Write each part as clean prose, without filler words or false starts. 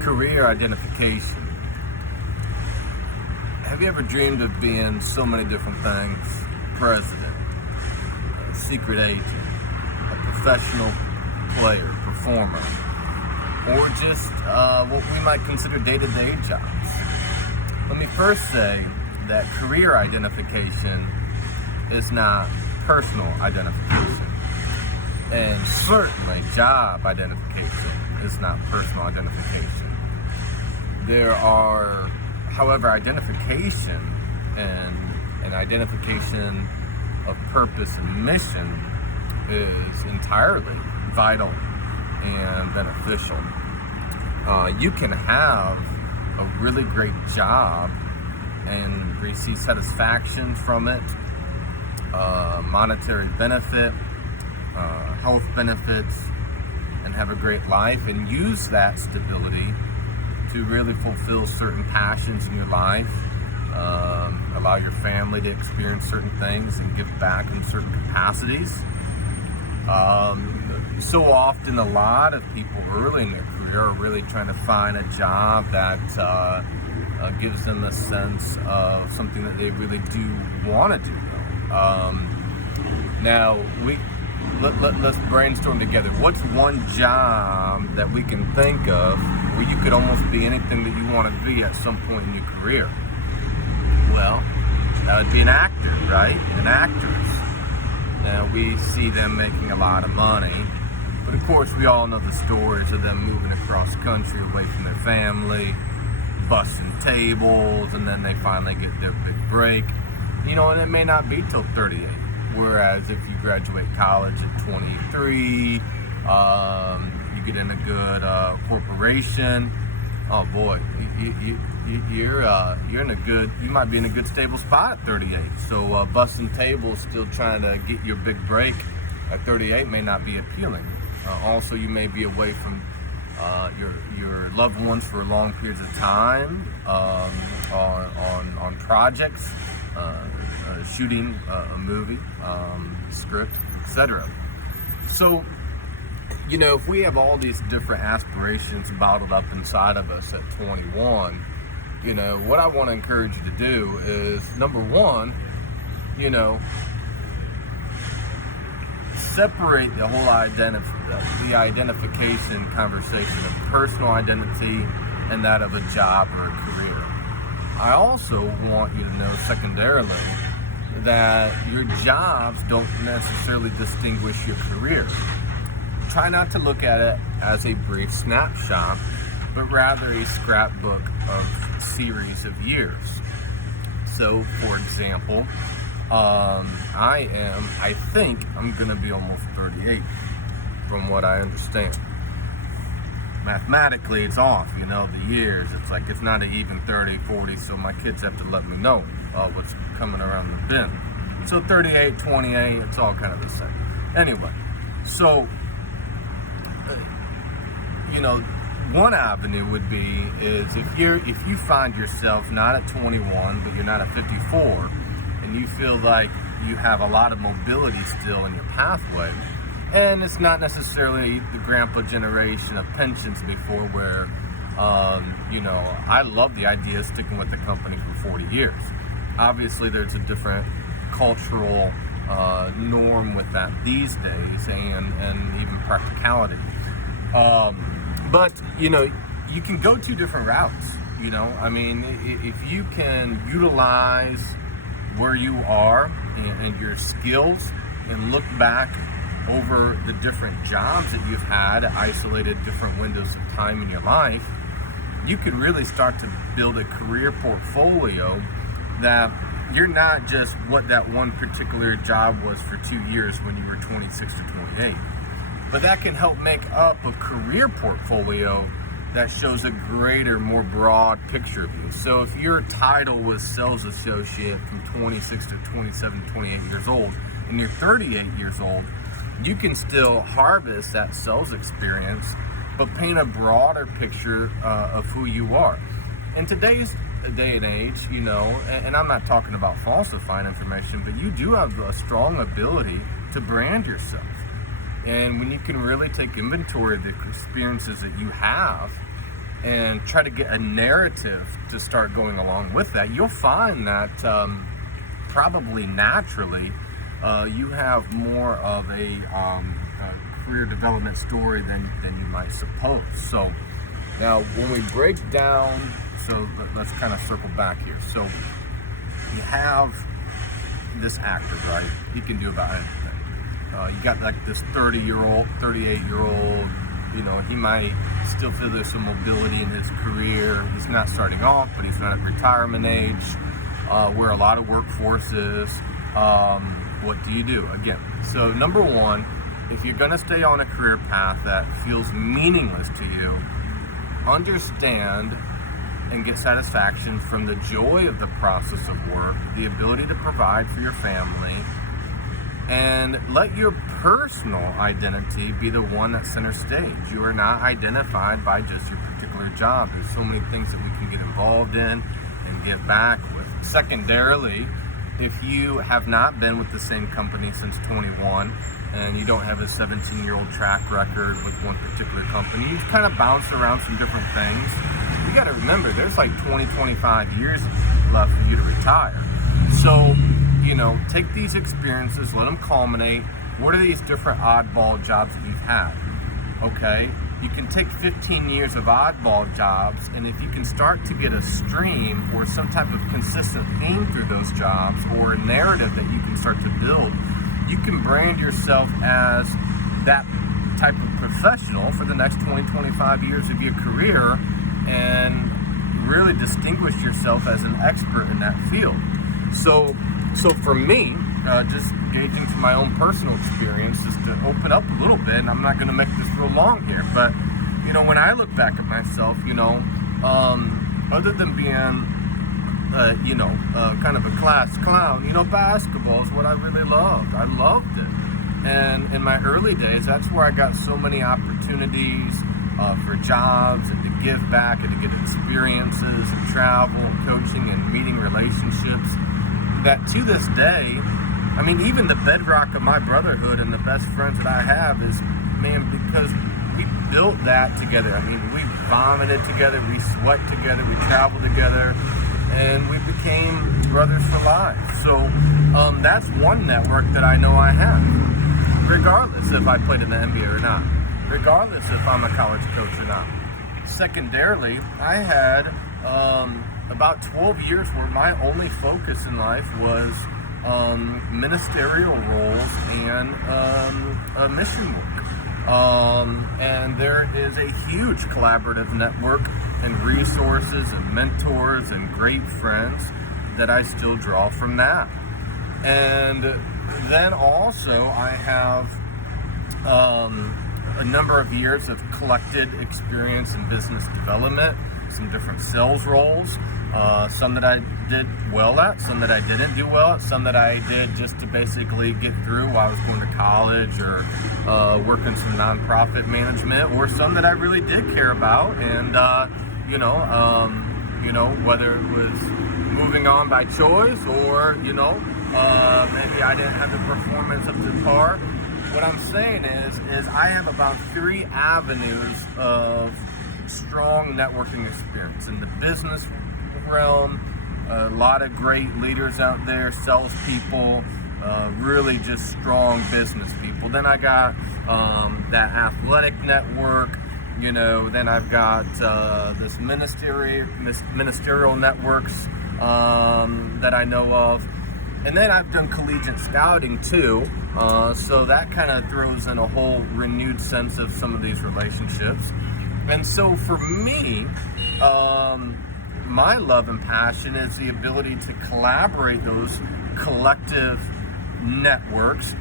Career identification. Have you ever dreamed of being so many different things? President, a secret agent, a professional player, performer, or just what we might consider day-to-day jobs. Let me first say that career identification is not personal identification. And certainly job identification is not personal identification. There are, however, identification and identification of purpose and mission is entirely vital and beneficial. You can have a really great job and receive satisfaction from it, monetary benefit, health benefits, and have a great life, and use that stability to really fulfill certain passions in your life, allow your family to experience certain things and give back in certain capacities. So often a lot of people early in their career are really trying to find a job that gives them a sense of something that they really do want to do. Now, let's brainstorm together. What's one job that we can think of where you could almost be anything that you want to be at some point in your career? Well, that would be an actor, right? An actress. Now, we see them making a lot of money, but of course we all know the stories of them moving across country away from their family, busting tables, and then they finally get their big break. And it may not be till 38. Whereas if you graduate college at 23, you get in a good corporation. Oh boy, you're in a good. You might be in a good stable spot at 38. So busting tables, still trying to get your big break at 38 may not be appealing. Also, you may be away from your loved ones for long periods of time on projects. Shooting a movie, script, etc. So, if we have all these different aspirations bottled up inside of us at 21, what I want to encourage you to do is, number one, separate the whole identification conversation of personal identity and that of a job or a career. I also want you to know, secondarily, that your jobs don't necessarily distinguish your career. Try not to look at it as a brief snapshot, but rather a scrapbook of series of years. So, for example, I think I'm going to be almost 38, from what I understand. Mathematically, it's off, the years. It's like it's not an even 30, 40, so my kids have to let me know what's coming around the bend. So 38, 28, it's all kind of the same. Anyway, so, one avenue would be is if you find yourself not at 21, but you're not at 54, and you feel like you have a lot of mobility still in your pathway, and it's not necessarily the grandpa generation of pensions before where, I love the idea of sticking with the company for 40 years. Obviously, there's a different cultural norm with that these days, and even practicality. But, you can go two different routes, if you can utilize where you are and your skills and look back over the different jobs that you've had, isolated different windows of time in your life, you can really start to build a career portfolio that you're not just what that one particular job was for 2 years when you were 26 to 28, but that can help make up a career portfolio that shows a greater, more broad picture of you. So if your title was sales associate from 26 to 27, 28 years old, and you're 38 years old, you can still harvest that sales experience, but paint a broader picture of who you are. In today's day and age, and I'm not talking about falsifying information, but you do have a strong ability to brand yourself. And when you can really take inventory of the experiences that you have and try to get a narrative to start going along with that, you'll find that probably naturally you have more of a career development story than you might suppose. So now when we break down, so let's kind of circle back here. So you have this actor, right? He can do about anything. You got like this 30-year-old, 38-year-old, you know, he might still feel there's some mobility in his career. He's not starting off, but he's not at retirement age, where a lot of workforce is. What do you do? Again, so number one, if you're going to stay on a career path that feels meaningless to you, understand and get satisfaction from the joy of the process of work, the ability to provide for your family, and let your personal identity be the one that's center stage. You are not identified by just your particular job. There's so many things that we can get involved in and give back with. Secondarily, if you have not been with the same company since 21 and you don't have a 17-year-old track record with one particular company, you've kind of bounced around some different things. You got to remember, there's like 20-25 years left for you to retire. So, you know, take these experiences, let them culminate. What are these different oddball jobs that you've had? Okay, you can take 15 years of oddball jobs, and if you can start to get a stream or some type of consistent theme through those jobs, or a narrative that you can start to build, you can brand yourself as that type of professional for the next 20-25 years of your career, and really distinguish yourself as an expert in that field. So for me, just gauging to my own personal experience, just to open up a little bit, and I'm not going to make this real long here, but, you know, when I look back at myself, you know, other than being, kind of a class clown, you know, basketball is what I really loved. I loved it. And in my early days, that's where I got so many opportunities for jobs and to give back and to get experiences and travel and coaching and meeting relationships, that to this day, I mean, even the bedrock of my brotherhood and the best friends that I have is, man, because we built that together. I mean, we vomited together, we sweat together, we traveled together, and we became brothers for life. So that's one network that I know I have, regardless if I played in the NBA or not, regardless if I'm a college coach or not. Secondarily, I had about 12 years where my only focus in life was ministerial roles and mission work. And there is a huge collaborative network and resources and mentors and great friends that I still draw from that. And then also I have a number of years of collected experience in business development, some different sales roles, some that I did well at, some that I didn't do well at, some that I did just to basically get through while I was going to college or working some nonprofit management, or some that I really did care about, and whether it was moving on by choice or maybe I didn't have the performance up to par. What I'm saying is I have about 3 avenues of strong networking experience in the business realm. A lot of great leaders out there, salespeople, really just strong business people. Then I got that athletic network. Then I've got this ministerial networks that I know of. And then I've done collegiate scouting too, so that kind of throws in a whole renewed sense of some of these relationships. And so for me, my love and passion is the ability to collaborate those collective networks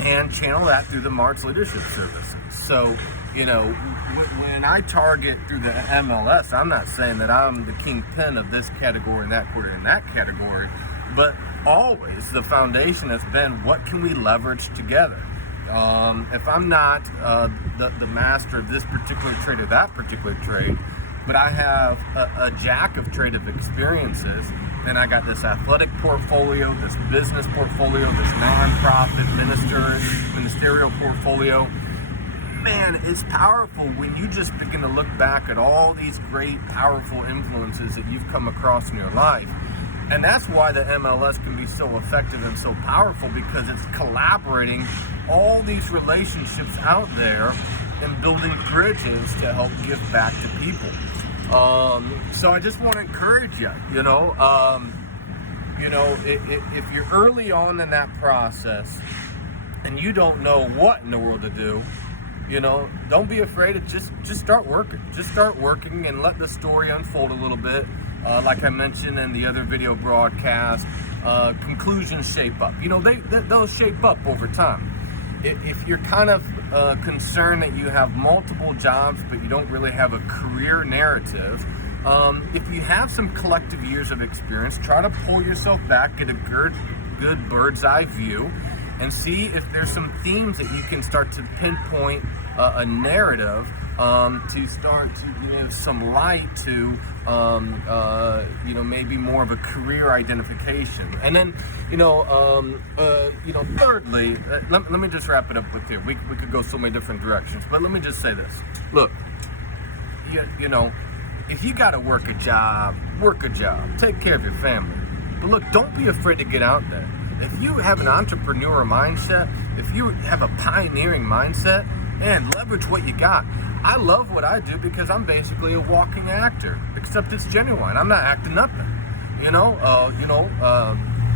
and channel that through the March Leadership Service. So, when I target through the MLS, I'm not saying that I'm the kingpin of this category and that category and that category, but always the foundation has been, what can we leverage together? If I'm not the master of this particular trade or that particular trade, but I have a jack of trade of experiences, and I got this athletic portfolio, this business portfolio, this nonprofit ministerial portfolio, man, it's powerful when you just begin to look back at all these great, powerful influences that you've come across in your life. And that's why the MLS can be so effective and so powerful, because it's collaborating all these relationships out there and building bridges to help give back to people. So I just want to encourage you, if you're early on in that process and you don't know what in the world to do, don't be afraid to just start working. Just start working and let the story unfold a little bit. Like I mentioned in the other video broadcast, conclusions shape up. They'll shape up over time. If you're kind of concerned that you have multiple jobs but you don't really have a career narrative, if you have some collective years of experience, try to pull yourself back, get a good bird's eye view, and see if there's some themes that you can start to pinpoint a narrative to start to give some light to, maybe more of a career identification. And then, thirdly, let me just wrap it up with you. We could go so many different directions, but let me just say this. Look, if you got to work a job, take care of your family. But look, don't be afraid to get out there. If you have an entrepreneur mindset, if you have a pioneering mindset, and leverage what you got. I love what I do because I'm basically a walking actor, except it's genuine. I'm not acting nothing.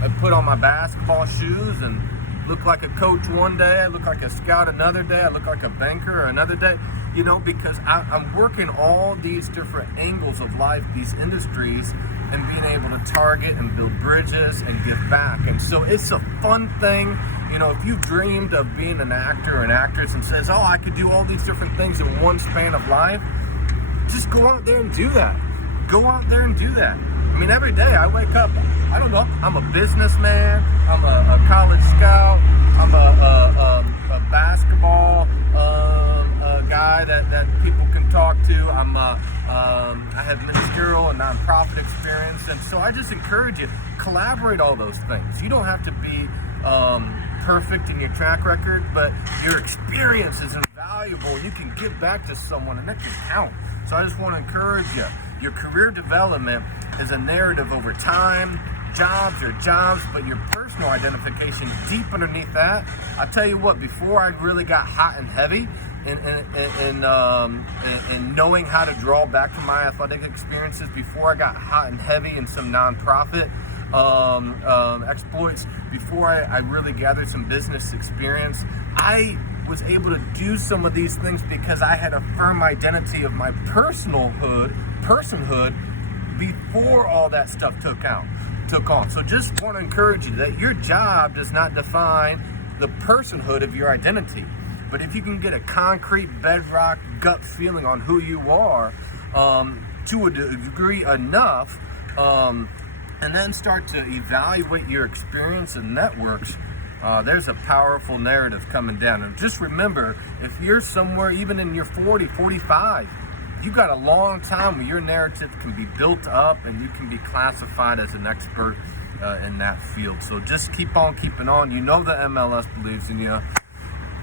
I put on my basketball shoes and look like a coach one day, I look like a scout another day, I look like a banker another day, because I'm working all these different angles of life, these industries, and being able to target and build bridges and give back. And so it's a fun thing. If you've dreamed of being an actor or an actress and says, I could do all these different things in one span of life, just go out there and do that. Go out there and do that. I mean, every day I wake up, I don't know, I'm a businessman, I'm a college scout, I'm a basketball guy that people can talk to. I have ministerial and nonprofit experience, and so I just encourage you, collaborate all those things. You don't have to be perfect in your track record, but your experience is invaluable. You can give back to someone, and that can count. So I just want to encourage you. Your career development is a narrative over time. Jobs are jobs, but your personal identification deep underneath that. I tell you what, before I really got hot and heavy in knowing how to draw back from my athletic experiences, before I got hot and heavy in some nonprofit exploits, before I really gathered some business experience, I was able to do some of these things because I had a firm identity of my personhood before all that stuff took on. So just want to encourage you that your job does not define the personhood of your identity. But if you can get a concrete bedrock gut feeling on who you are to a degree enough, and then start to evaluate your experience and networks, there's a powerful narrative coming down. And just remember, if you're somewhere even in your 40, 45, you got a long time where your narrative can be built up and you can be classified as an expert in that field. So just keep on keeping on. The MLS believes in you.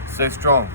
Stay strong.